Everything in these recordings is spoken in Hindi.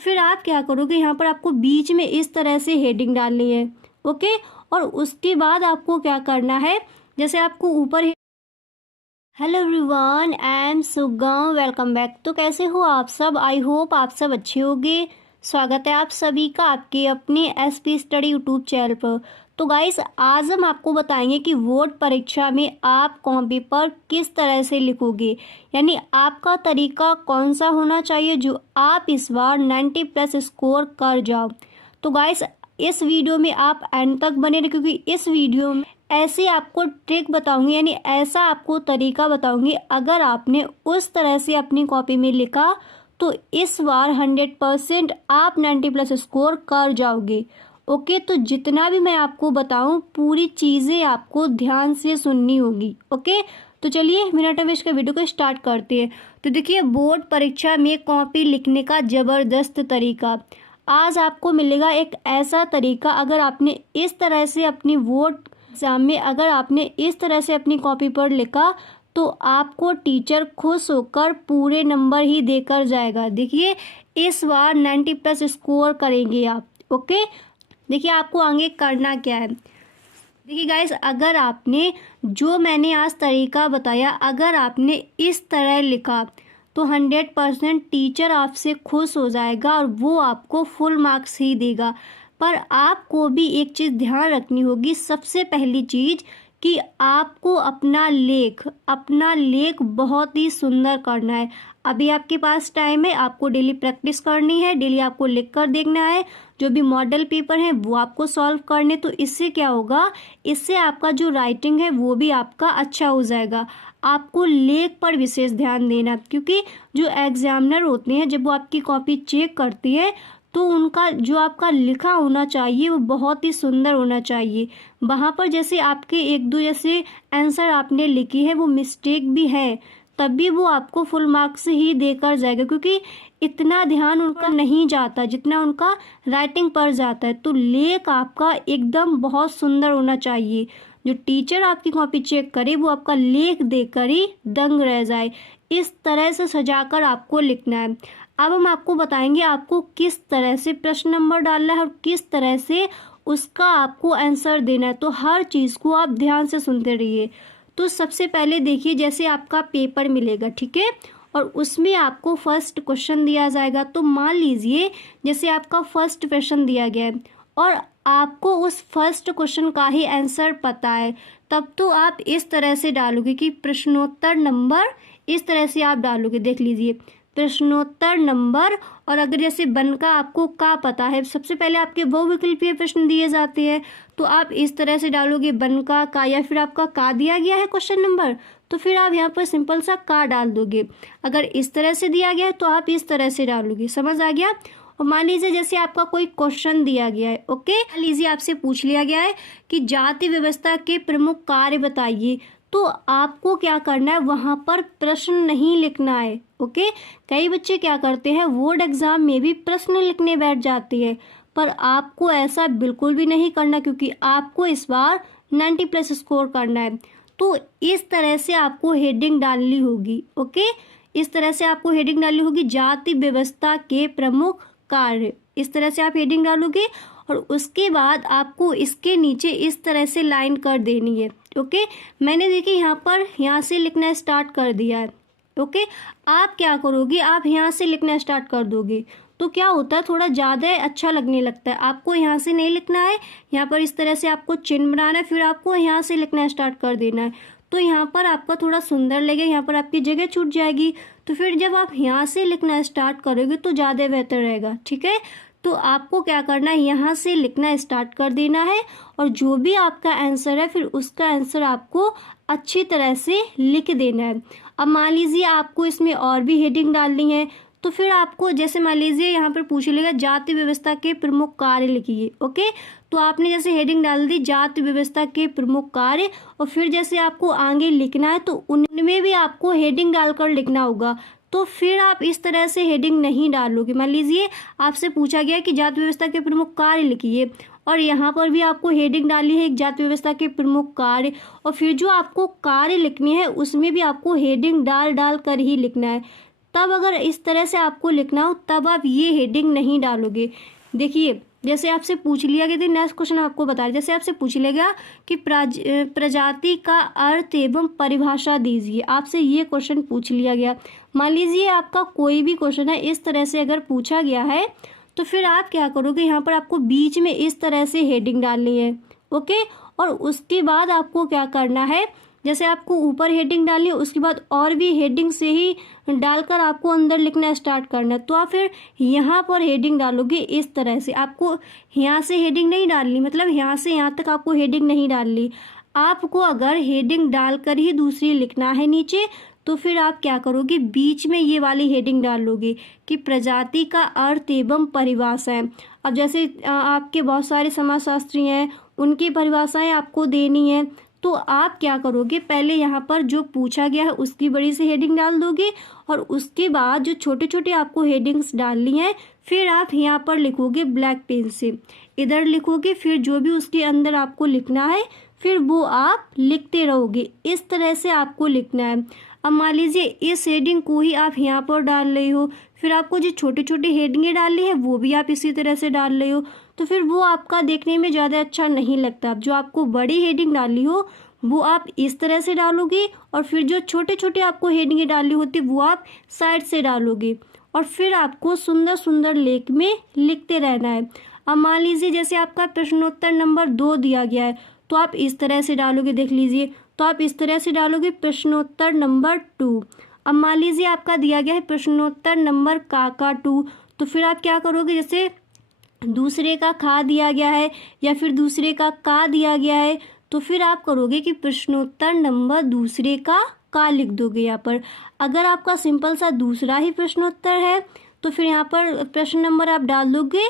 फिर आप क्या करोगे, यहाँ पर आपको बीच में इस तरह से हेडिंग डालनी है। ओके, और उसके बाद आपको क्या करना है, जैसे आपको ऊपर हेलो एवरीवन, आई एम सुगम, वेलकम बैक। तो कैसे हो आप सब? आई होप आप सब अच्छे होंगे। स्वागत है आप सभी का आपके अपने एसपी स्टडी यूट्यूब चैनल पर। तो गाइस, आज हम आपको बताएंगे कि बोर्ड परीक्षा में आप कॉपी पर किस तरह से लिखोगे, यानी आपका तरीका कौन सा होना चाहिए जो आप इस बार 90+ स्कोर कर जाओ। तो गाइस, इस वीडियो में आप एंड तक बने रहे, क्योंकि इस वीडियो में ऐसे आपको ट्रिक बताऊंगी, यानी ऐसा आपको तरीका बताऊंगी, अगर आपने उस तरह से अपनी कॉपी में लिखा तो इस बार 100% आप 90+ स्कोर कर जाओगे। ओके, तो जितना भी मैं आपको बताऊं पूरी चीज़ें आपको ध्यान से सुननी होगी। ओके, तो चलिए बिना टाइम वेस्ट के वीडियो को स्टार्ट करते हैं। तो देखिए, बोर्ड परीक्षा में कॉपी लिखने का ज़बरदस्त तरीका आज आपको मिलेगा। एक ऐसा तरीका, अगर आपने इस तरह से अपनी बोर्ड एग्जाम में अगर आपने इस तरह से अपनी कॉपी पर लिखा तो आपको टीचर खुश होकर पूरे नंबर ही देकर जाएगा। देखिए, इस बार 90+ स्कोर करेंगे आप। ओके, देखिए आपको आगे करना क्या है। देखिए गाइस, अगर आपने जो मैंने आज तरीका बताया, अगर आपने इस तरह लिखा तो 100% टीचर आपसे खुश हो जाएगा और वो आपको फुल मार्क्स ही देगा। पर आपको भी एक चीज़ ध्यान रखनी होगी, सबसे पहली चीज़ कि आपको अपना लेख बहुत ही सुंदर करना है। अभी आपके पास टाइम है, आपको डेली प्रैक्टिस करनी है, डेली आपको लिख कर देखना है, जो भी मॉडल पेपर हैं वो आपको सॉल्व करने। तो इससे क्या होगा, इससे आपका जो राइटिंग है वो भी आपका अच्छा हो जाएगा। आपको लेख पर विशेष ध्यान देना, क्योंकि जो एग्जामिनर होते हैं जब वो आपकी कॉपी चेक करती है तो उनका जो आपका लिखा होना चाहिए वो बहुत ही सुंदर होना चाहिए। वहाँ पर जैसे आपके एक दो जैसे आंसर आपने लिखी है वो मिस्टेक भी है, तब भी वो आपको फुल मार्क्स ही देकर जाएगा, क्योंकि इतना ध्यान उनका नहीं जाता जितना उनका राइटिंग पर जाता है। तो लेख आपका एकदम बहुत सुंदर होना चाहिए। जो टीचर आपकी कॉपी चेक करे वो आपका लेख देखकर ही दंग रह जाए। इस तरह से सजाकर आपको लिखना है। अब हम आपको बताएंगे आपको किस तरह से प्रश्न नंबर डालना है और किस तरह से उसका आपको आंसर देना है। तो हर चीज़ को आप ध्यान से सुनते रहिए। तो सबसे पहले देखिए, जैसे आपका पेपर मिलेगा, ठीक है, और उसमें आपको फर्स्ट क्वेश्चन दिया जाएगा। तो मान लीजिए जैसे आपका फर्स्ट क्वेश्चन दिया गया है और आपको उस फर्स्ट क्वेश्चन का ही आंसर पता है, तब तो आप इस तरह से डालोगे कि प्रश्नोत्तर नंबर, इस तरह से आप डालोगे। देख लीजिए, प्रश्नोत्तर नंबर, और अगर जैसे वन का आपको का पता है, सबसे पहले आपके बहुविकल्पीय प्रश्न दिए जाते हैं, तो आप इस तरह से डालोगे वन का, या फिर आपका का दिया गया है क्वेश्चन नंबर तो फिर आप यहाँ पर सिंपल सा का डाल दोगे। अगर इस तरह से दिया गया है तो आप इस तरह से डालोगे। समझ आ गया? और मान लीजिए जैसे आपका कोई क्वेश्चन दिया गया है, ओके, मान लीजिए आपसे पूछ लिया गया है कि जाति व्यवस्था के प्रमुख कार्य बताइए, तो आपको क्या करना है, वहाँ पर प्रश्न नहीं लिखना है। ओके, कई बच्चे क्या करते हैं, बोर्ड एग्जाम में भी प्रश्न लिखने बैठ जाते हैं, पर आपको ऐसा बिल्कुल भी नहीं करना, क्योंकि आपको इस बार 90+ स्कोर करना है। तो इस तरह से आपको हेडिंग डालनी होगी। ओके, इस तरह से आपको हेडिंग डालनी होगी, जाति व्यवस्था के प्रमुख कार्य। इस तरह से आप हेडिंग डालोगे और उसके बाद आपको इसके नीचे इस तरह से लाइन कर देनी है। ओके, मैंने देखिए यहाँ से लिखना स्टार्ट कर दिया है। ओके, आप क्या करोगे, आप यहाँ से लिखना स्टार्ट कर दोगे तो क्या होता है, थोड़ा ज़्यादा अच्छा लगने लगता है। आपको यहाँ से नहीं लिखना है, यहाँ पर इस तरह से आपको चिन्ह बनाना है, फिर आपको यहाँ से लिखना स्टार्ट कर देना है। तो यहाँ पर आपका थोड़ा सुंदर लगेगा, यहाँ पर आपकी जगह छूट जाएगी। तो फिर जब आप यहाँ से लिखना स्टार्ट करोगे तो ज़्यादा बेहतर रहेगा। ठीक है, तो आपको क्या करना है, यहाँ से लिखना स्टार्ट कर देना है और जो भी आपका आंसर है फिर उसका आंसर आपको अच्छी तरह से लिख देना है। अब मान लीजिए आपको इसमें और भी हेडिंग डालनी है, तो फिर आपको जैसे मान लीजिए यहाँ पर पूछ लेगा जाति व्यवस्था के प्रमुख कार्य लिखिए। ओके, तो आपने जैसे हेडिंग डाल दी जाति व्यवस्था के प्रमुख कार्य, और फिर जैसे आपको आगे लिखना है तो उनमें भी आपको हेडिंग डालकर लिखना होगा। तो फिर आप इस तरह से हेडिंग नहीं डालोगे। मान लीजिए आपसे पूछा गया कि जाति व्यवस्था के प्रमुख कार्य लिखिए, और यहाँ पर भी आपको हेडिंग डाली है एक जाति व्यवस्था के प्रमुख कार्य, और फिर जो आपको कार्य लिखनी है उसमें भी आपको हेडिंग डाल कर ही लिखना है। तब अगर इस तरह से आपको लिखना हो तब आप ये हेडिंग नहीं डालोगे। देखिए जैसे आपसे पूछ लिया गया, नेक्स्ट क्वेश्चन आपको बता रहे, जैसे आपसे पूछ लिया गया कि प्रजाति का अर्थ एवं परिभाषा दीजिए, आपसे ये क्वेश्चन पूछ लिया गया। मान लीजिए आपका कोई भी क्वेश्चन है इस तरह से अगर पूछा गया है तो फिर आप क्या करोगे, यहाँ पर आपको बीच में इस तरह से हेडिंग डालनी है। ओके, और उसके बाद आपको क्या करना है, जैसे आपको ऊपर हेडिंग डालनी है उसके बाद और भी हेडिंग से ही डालकर आपको अंदर लिखना स्टार्ट करना है। तो आप फिर यहाँ पर हेडिंग डालोगे इस तरह से, आपको यहाँ से हेडिंग नहीं डालनी, मतलब यहाँ से यहाँ तक आपको हेडिंग नहीं डालनी। आपको अगर हेडिंग डालकर ही दूसरी लिखना है नीचे तो फिर आप क्या करोगे, बीच में ये वाली हेडिंग डाल लोगे कि प्रजाति का अर्थ एवं परिभाषाएं। अब जैसे आपके बहुत सारे समाजशास्त्री हैं, उनकी परिभाषाएं आपको देनी है, तो आप क्या करोगे, पहले यहाँ पर जो पूछा गया है उसकी बड़ी सी हेडिंग डाल दोगे और उसके बाद जो छोटे छोटे आपको हेडिंग्स डालनी है फिर आप यहाँ पर लिखोगे ब्लैक पेन से, इधर लिखोगे, फिर जो भी उसके अंदर आपको लिखना है फिर वो आप लिखते रहोगे। इस तरह से आपको लिखना है। अब मान लीजिए इस हेडिंग को ही आप यहाँ पर डाल रहे हो, फिर आपको जो छोटे छोटे हेडिंगें डालनी है वो भी आप इसी तरह से डाल रहे हो, तो फिर वो आपका देखने में ज़्यादा अच्छा नहीं लगता। जो आपको बड़ी हेडिंग डाली हो वो आप इस तरह से डालोगे और फिर जो छोटे छोटे आपको हेडिंगें डालनी होती वो आप साइड से डालोगे और फिर आपको सुंदर सुंदर लेख में लिखते रहना है। अब मान लीजिए जैसे आपका प्रश्नोत्तर नंबर 2 दिया गया है तो आप इस तरह से डालोगे, देख लीजिए, तो आप इस तरह से डालोगे प्रश्नोत्तर नंबर 2। अब मान लीजिए आपका दिया गया है प्रश्नोत्तर नंबर का 2, तो फिर आप क्या करोगे, जैसे दूसरे का खा दिया गया है या फिर दूसरे का दिया गया है तो फिर आप करोगे कि प्रश्नोत्तर नंबर दूसरे का लिख दोगे यहाँ पर। अगर आपका सिंपल सा दूसरा ही प्रश्नोत्तर है तो फिर यहाँ पर प्रश्न नंबर आप डाल दोगे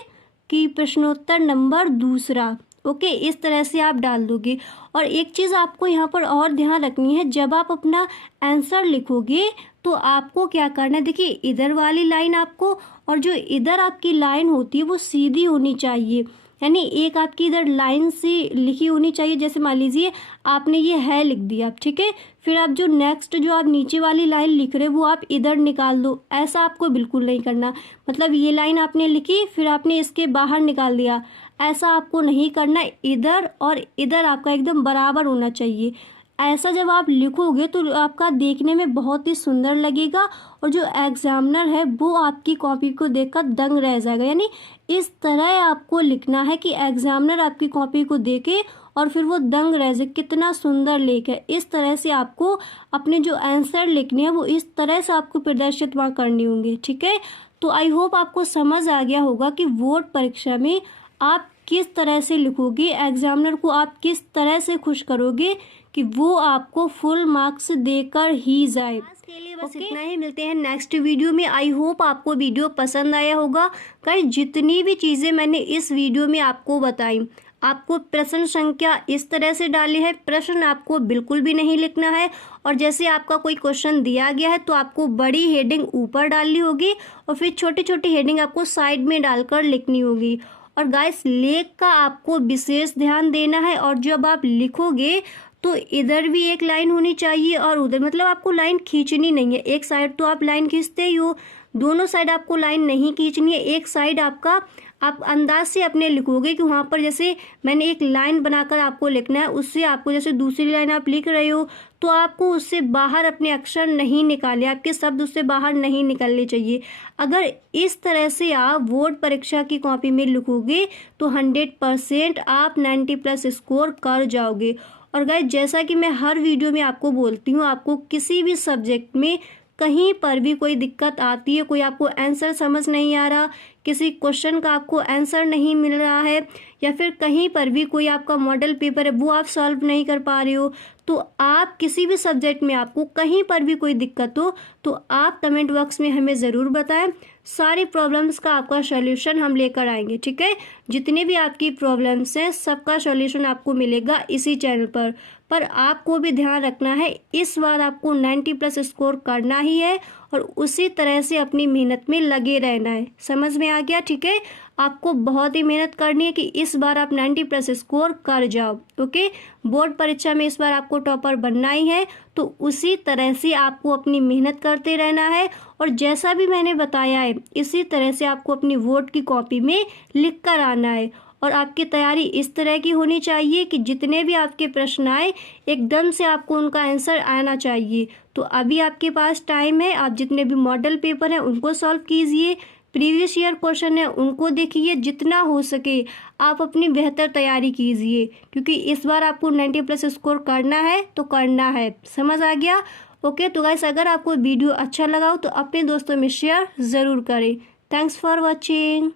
कि प्रश्नोत्तर नंबर दूसरा। ओके, इस तरह से आप डाल दोगे। और एक चीज़ आपको यहाँ पर और ध्यान रखनी है, जब आप अपना आंसर लिखोगे तो आपको क्या करना है, देखिए इधर वाली लाइन आपको और जो इधर आपकी लाइन होती है वो सीधी होनी चाहिए, यानी एक आपकी इधर लाइन सी लिखी होनी चाहिए। जैसे मान लीजिए आपने ये है लिख दिया, ठीक है, फिर आप जो नेक्स्ट जो आप नीचे वाली लाइन लिख रहे हो वो आप इधर निकाल दो, ऐसा आपको बिल्कुल नहीं करना। मतलब ये लाइन आपने लिखी फिर आपने इसके बाहर निकाल दिया, ऐसा आपको नहीं करना। इधर और इधर आपका एकदम बराबर होना चाहिए। ऐसा जब आप लिखोगे तो आपका देखने में बहुत ही सुंदर लगेगा और जो एग्जामिनर है वो आपकी कॉपी को देखकर दंग रह जाएगा। यानी इस तरह आपको लिखना है कि एग्जामिनर आपकी कॉपी को देखे और फिर वो दंग रह जाए, कितना सुंदर लेख है। इस तरह से आपको अपने जो आंसर लिखने हैं वो इस तरह से आपको प्रदर्शित वहाँ करने होंगे, ठीक है। तो आई होप आपको समझ आ गया होगा कि बोर्ड परीक्षा में आप किस तरह से लिखोगे, एग्जामिनर को आप किस तरह से खुश करोगे कि वो आपको फुल मार्क्स देकर ही जाए। आज के लिए बस इतना ही, मिलते हैं नेक्स्ट वीडियो में। आई होप आपको वीडियो पसंद आया होगा। गाइस जितनी भी चीज़ें मैंने इस वीडियो में आपको बताई, आपको प्रश्न संख्या इस तरह से डाली है, प्रश्न आपको बिल्कुल भी नहीं लिखना है। और जैसे आपका कोई क्वेश्चन दिया गया है तो आपको बड़ी हेडिंग ऊपर डालनी होगी और फिर छोटी छोटी हेडिंग आपको साइड में डालकर लिखनी होगी। और गाइस लेख का आपको विशेष ध्यान देना है और जब आप लिखोगे तो इधर भी एक लाइन होनी चाहिए और उधर, मतलब आपको लाइन खींचनी नहीं है। एक साइड तो आप लाइन खींचते ही हो, दोनों साइड आपको लाइन नहीं खींचनी है। एक साइड आपका आप अंदाज से अपने लिखोगे कि वहाँ पर जैसे मैंने एक लाइन बनाकर आपको लिखना है, उससे आपको जैसे दूसरी लाइन आप लिख रहे हो तो आपको उससे बाहर अपने अक्षर नहीं निकाले, आपके शब्द उससे बाहर नहीं निकलने चाहिए। अगर इस तरह से आप बोर्ड परीक्षा की कॉपी में लिखोगे तो 100% आप 90+ स्कोर कर जाओगे। और गाइस जैसा कि मैं हर वीडियो में आपको बोलती हूँ, आपको किसी भी सब्जेक्ट में कहीं पर भी कोई दिक्कत आती है, कोई आपको आंसर समझ नहीं आ रहा, किसी क्वेश्चन का आपको आंसर नहीं मिल रहा है या फिर कहीं पर भी कोई आपका मॉडल पेपर है वो आप सॉल्व नहीं कर पा रहे हो, तो आप किसी भी सब्जेक्ट में आपको कहीं पर भी कोई दिक्कत हो तो आप कमेंट बॉक्स में हमें ज़रूर बताएं। सारी प्रॉब्लम्स का आपका सॉल्यूशन हम लेकर आएंगे, ठीक है। जितने भी आपकी प्रॉब्लम्स हैं सबका सॉल्यूशन आपको मिलेगा इसी चैनल पर। पर आपको भी ध्यान रखना है, इस बार आपको 90 प्लस स्कोर करना ही है और उसी तरह से अपनी मेहनत में लगे रहना है। समझ में आ गया? ठीक है, आपको बहुत ही मेहनत करनी है कि इस बार आप 90 प्लस स्कोर कर जाओ। ओके, बोर्ड परीक्षा में इस बार आपको टॉपर बनना ही है, तो उसी तरह से आपको अपनी मेहनत करते रहना है और जैसा भी मैंने बताया है इसी तरह से आपको अपनी बोर्ड की कॉपी में लिख कर आना है। और आपकी तैयारी इस तरह की होनी चाहिए कि जितने भी आपके प्रश्न आए एकदम से आपको उनका आंसर आना चाहिए। तो अभी आपके पास टाइम है, आप जितने भी मॉडल पेपर हैं उनको सॉल्व कीजिए, प्रीवियस ईयर क्वेश्चन है उनको देखिए, जितना हो सके आप अपनी बेहतर तैयारी कीजिए, क्योंकि इस बार आपको 90 प्लस स्कोर करना है तो करना है। समझ आ गया? ओके, तो गाइस अगर आपको वीडियो अच्छा लगा हो तो अपने दोस्तों में शेयर ज़रूर करें। Thanks for watching.